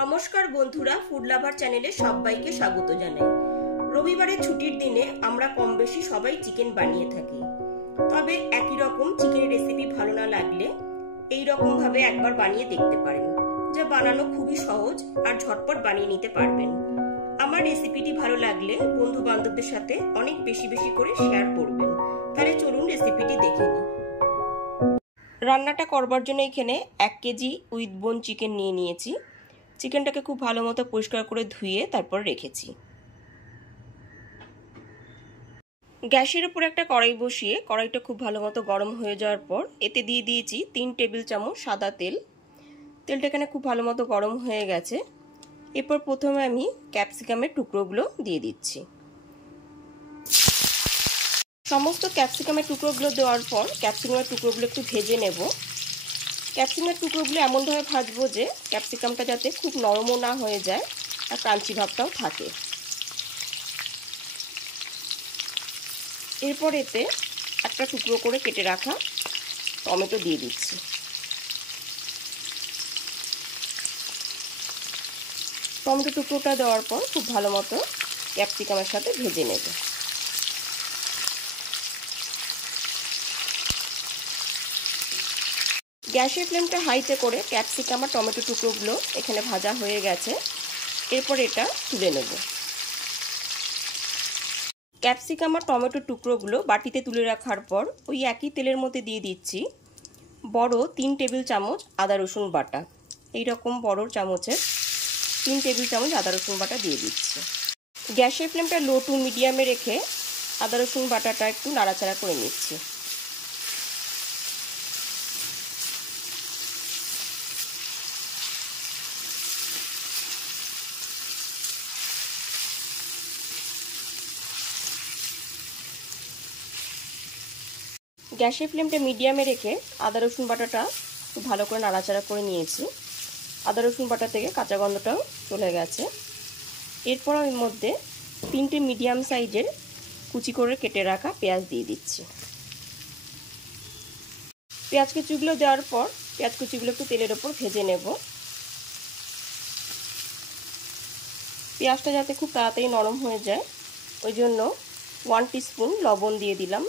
নমস্কার বন্ধুরা, food lover চ্যানেলে সবাইকে স্বাগত জানাই। রবিবারের ছুটির দিনে আমরা কম বেশি সবাই চিকেন বানিয়ে থাকি। তবে একই রকম চিকেনের রেসিপি ভালো না লাগলে এই রকম ভাবে একবার বানিয়ে দেখতে পারেন, যা বানানো খুবই সহজ আর ঝটপট বানিয়ে নিতে পারবেন। আমার রেসিপিটি ভালো লাগলে বন্ধু বান্ধবদের সাথে অনেক বেশি বেশি করে শেয়ার করবেন। তাহলে চলুন রেসিপিটি দেখে নিই। রান্নাটা করবার জন্য এখানে 1 কেজি উইথ বোন চিকেন নিয়েছি। চিকেনটাকে খুব ভালো মতো পরিষ্কার করে ধুয়ে তারপর রেখেছি। গ্যাসের উপর একটা কড়াই বসিয়ে কড়াইটা খুব ভালো মতো গরম হয়ে যাওয়ার পর এতে দিয়ে দিয়েছি 3 টেবিল চামচ সাদা তেল। তেলটা এখানে খুব ভালো মতো গরম হয়ে গেছে। এরপর প্রথমে আমি ক্যাপসিকামের টুকরোগুলো দিয়ে দিচ্ছি। সমস্ত ক্যাপসিকামের টুকরোগুলো দেওয়ার পর ক্যাপসিকামের টুকরোগুলো একটু ভেজে নেব। ক্যাপসিকামের টুকরোগুলো এমনভাবে ভাজবো যে ক্যাপসিকামটা যাতে খুব নরমও না হয়ে যায় আর ক্রাঞ্চি ভাবটাও থাকে। এরপর এতে একটা টুকরো করে কেটে রাখা টমেটো দিয়ে দিচ্ছি। টমেটো টুকরোটা দেওয়ার পর খুব ভালো মতো ক্যাপসিকামের সাথে ভেজে নেব। গ্যাসের ফ্লেমটা হাইতে করে ক্যাপসিকাম আর টমেটো টুকরোগুলো এখানে ভাজা হয়ে গেছে। এরপর এটা তুলে নেব। ক্যাপসিকাম আর টমেটো টুকরোগুলো বাটিতে তুলে রাখার পর ওই একই তেলের মধ্যে দিয়ে দিচ্ছি বড় 3 টেবিল চামচ আদা রসুন বাটা। এইরকম বড় চামচের 3 টেবিল চামচ আদা রসুন বাটা দিয়ে দিচ্ছি। গ্যাসের ফ্লেমটা লো টু মিডিয়ামে রেখে আদা রসুন বাটাটা একটু নাড়াচাড়া করে নিচ্ছি। গ্যাসের ফ্লেমটা মিডিয়ামে রেখে আদা রসুন বাটাটা খুব ভালো করে নাড়াচাড়া করে নিয়েছি। আদা রসুন বাটা থেকে কাঁচা গন্ধটাও চলে গেছে। এরপর এর মধ্যে 3টে মিডিয়াম সাইজের কুচি করে কেটে রাখা পেঁয়াজ দিয়ে দিচ্ছি। পেঁয়াজ কুচিগুলো দেওয়ার পর পেঁয়াজ কুচিগুলো একটু তেলের ওপর ভেজে নেব। পেঁয়াজটা যাতে খুব তাড়াতাড়ি নরম হয়ে যায় ওই জন্য 1 টিস্পুন লবণ দিয়ে দিলাম।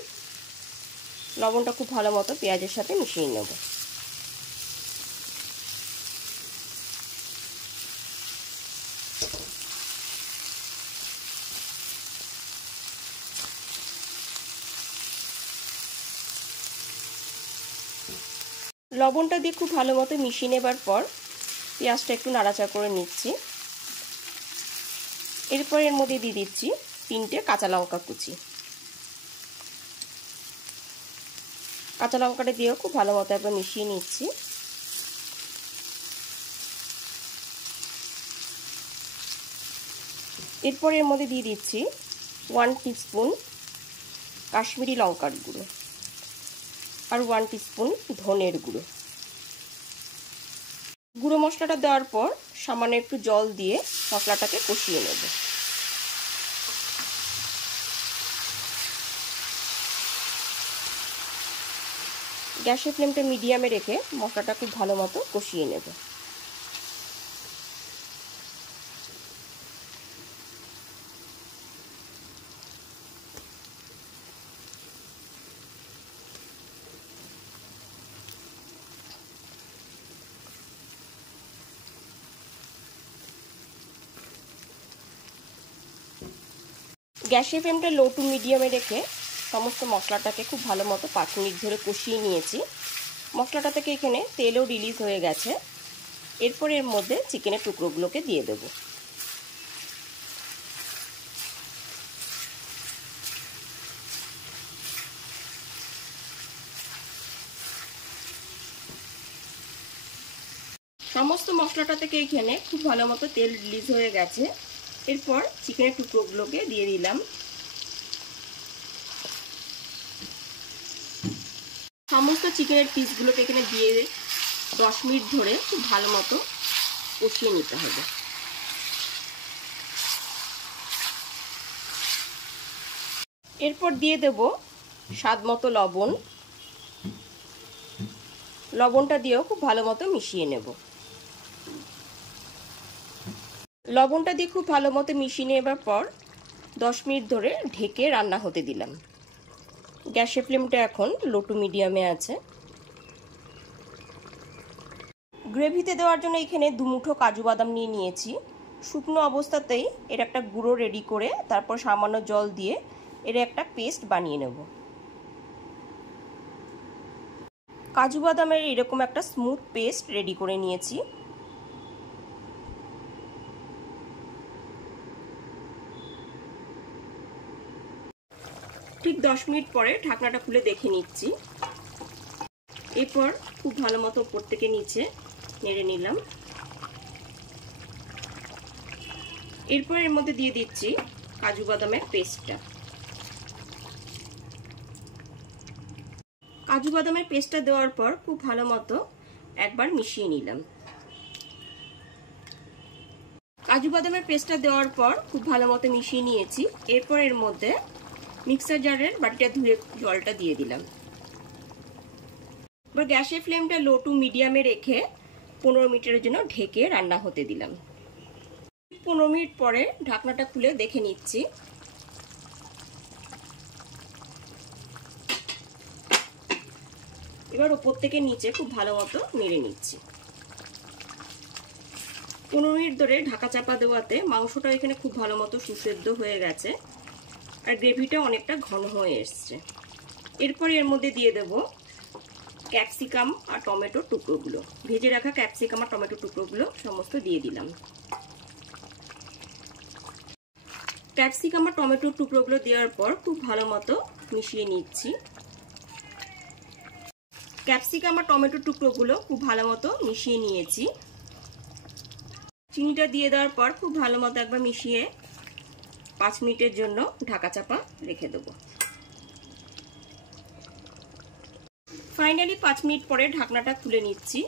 লবণটা খুব ভালো মতো পেঁয়াজের সাথে মিশিয়ে নেব। লবণটা দিয়ে খুব ভালো মতো মিশিয়ে নেবার পর পেঁয়াজটা একটু নাড়াচাড়া করে নিচ্ছি। এরপর এর মধ্যে দিয়ে দিচ্ছি 3টে কাঁচা লঙ্কা কুচি। কাঁচা লঙ্কাটা দিয়েও খুব ভালো মতো একবার মিশিয়ে নিচ্ছি। এরপর এর মধ্যে দিয়ে দিচ্ছি 1 টিস্পুন কাশ্মীরি লঙ্কার গুঁড়ো আর 1 টিস্পুন ধনের গুঁড়ো। গুঁড়ো মশলাটা দেওয়ার পর সামান্য একটু জল দিয়ে মশলাটাকে কষিয়ে নেব। গ্যাসের ফ্লেমটা মিডিয়ামে রেখে মশলাটা খুব ভালো মতো কষিয়ে নেব। গ্যাসের ফ্লেমটা লো টু মিডিয়ামে রেখে সমস্ত মশলাটাকে খুব ভালো মতো 5 মিনিট ধরে কষিয়ে নিয়েছি। মশলাটা থেকে এখানে তেলও রিলিজ হয়ে গেছে। এরপর এর মধ্যে চিকেনের টুকরোগুলোকে দিয়ে দেব। সমস্ত মশলাটা থেকে এখানে খুব ভালো মতো তেল রিলিজ হয়ে গেছে। এরপর চিকেনের টুকরোগুলোকে দিয়ে দিলাম। সমস্ত চিকেনের পিসগুলোকে এখানে দিয়ে 10 মিনিট ধরে খুব ভালো মতো কষিয়ে নিতে হবে। এরপর দিয়ে দেব স্বাদ মতো লবণ। লবণটা দিয়েও খুব ভালো মতো মিশিয়ে নেব। লবণটা দিয়ে খুব ভালো মতো মিশিয়ে নেবার পর 10 মিনিট ধরে ঢেকে রান্না হতে দিলাম। গ্যাসের ফ্লেমটা এখন লো টু মিডিয়ামে আছে। গ্রেভিতে দেওয়ার জন্য এখানে 2 মুঠো কাজু বাদাম নিয়ে নিয়েছি। শুকনো অবস্থাতেই এর একটা গুঁড়ো রেডি করে তারপর সামান্য জল দিয়ে এর একটা পেস্ট বানিয়ে নেব। কাজু বাদামের এরকম একটা স্মুথ পেস্ট রেডি করে নিয়েছি। ঠিক 10 মিনিট পরে ঢাকনাটা খুলে দেখে নিচ্ছি। এরপর খুব ভালো মতো উপর থেকে নিচে নেড়ে নিলাম। এরপর এর মধ্যে দিয়ে দিচ্ছি কাজু বাদামের পেস্টটা। কাজু বাদামের পেস্টটা দেওয়ার পর খুব ভালো মতো একবার মিশিয়ে নিলাম। কাজু বাদামের পেস্টটা দেওয়ার পর খুব ভালো মতো মিশিয়ে নিয়েছি। এরপর এর মধ্যে মিক্সার জারের বাটিটা ধুয়ে জলটা দিয়ে দিলাম। এবার গ্যাসের ফ্লেমটা লো টু মিডিয়ামে রেখে 15 মিনিটের জন্য ঢেকে রান্না হতে দিলাম। 15 মিনিট পরে ঢাকনাটা খুলে দেখে নিচ্ছি। এবার উপর থেকে নিচে খুব ভালো মতো নেড়ে নিচ্ছি। 15 মিনিট ধরে ঢাকা চাপা দেওয়াতে মাংসটা এখানে খুব ভালো মতো সুসেদ্ধ হয়ে গেছে আর গ্রেভিটা অনেকটা ঘন হয়ে এসছে। এরপর এর মধ্যে দিয়ে দেব ক্যাপসিকাম আর টমেটো টুকরোগুলো। ভেজে রাখা ক্যাপসিকাম আর টমেটো টুকরোগুলো সমস্ত দিয়ে দিলাম। ক্যাপসিকাম আর টমেটো টুকরোগুলো দেওয়ার পর খুব ভালো মতো মিশিয়ে নিচ্ছি। ক্যাপসিকাম আর টমেটো টুকরোগুলো খুব ভালো মতো মিশিয়ে নিয়েছি। চিনিটা দিয়ে দেওয়ার পর খুব ভালো মতো একবার মিশিয়ে 5 মিনিটের জন্য ঢাকা চাপা রেখে দেবো। ফাইনালি 5 মিনিট পরে ঢাকনাটা খুলে নিচ্ছি।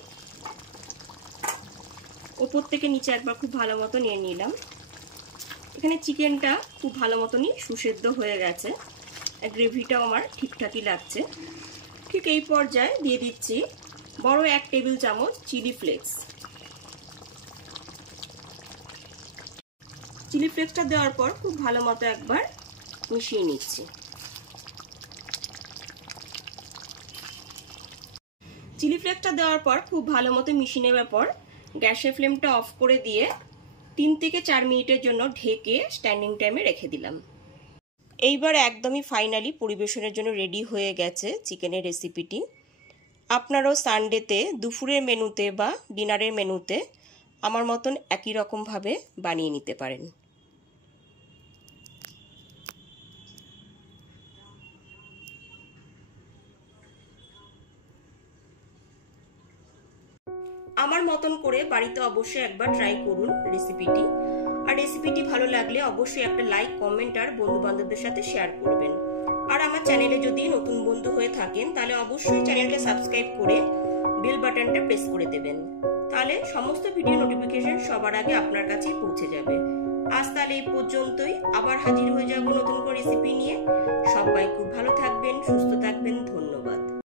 ওপর থেকে নিচে একবার খুব ভালো মতো নিয়ে নিলাম। এখানে চিকেনটা খুব ভালো মতনই সুসেদ্ধ হয়ে গেছে, গ্রেভিটাও আমার ঠিকঠাকই লাগছে। ঠিক এই পর্যায়ে দিয়ে দিচ্ছি বড় 1 টেবিল চামচ চিলি ফ্লেক্স। চিলি ফ্লেক্সটা দেওয়ার পর খুব ভালো মতো একবার মিশিয়ে নিচ্ছি। চিলি ফ্লেক্সটা দেওয়ার পর খুব ভালো মতো মিশিয়ে নেওয়ার পর গ্যাসের ফ্লেমটা অফ করে দিয়ে 3 থেকে 4 মিনিটের জন্য ঢেকে স্ট্যান্ডিং টাইমে রেখে দিলাম। এইবার একদমই ফাইনালি পরিবেশনের জন্য রেডি হয়ে গেছে চিকেনের রেসিপিটি। আপনারাও সানডেতে দুপুরের মেনুতে বা ডিনারের মেনুতে আমার মতন একই রকমভাবে বানিয়ে নিতে পারেন। আমার মতন করে বাড়িতে অবশ্যই একবার ট্রাই করুন রেসিপিটি। আর রেসিপিটি ভালো লাগলে অবশ্যই একটা লাইক, কমেন্ট আর বন্ধু বান্ধবদের সাথে শেয়ার করবেন। আর আমার চ্যানেলে যদি নতুন বন্ধু হয়ে থাকেন তাহলে অবশ্যই চ্যানেলটা সাবস্ক্রাইব করে বেল বাটনটা প্রেস করে দেবেন, তাহলে সমস্ত ভিডিও নোটিফিকেশন সবার আগে আপনার কাছে পৌঁছে যাবে। আজ তাহলে এই পর্যন্তই, আবার হাজির হয়ে যাব নতুন করে রেসিপি নিয়ে। সবাই খুব ভালো থাকবেন, সুস্থ থাকবেন। ধন্যবাদ।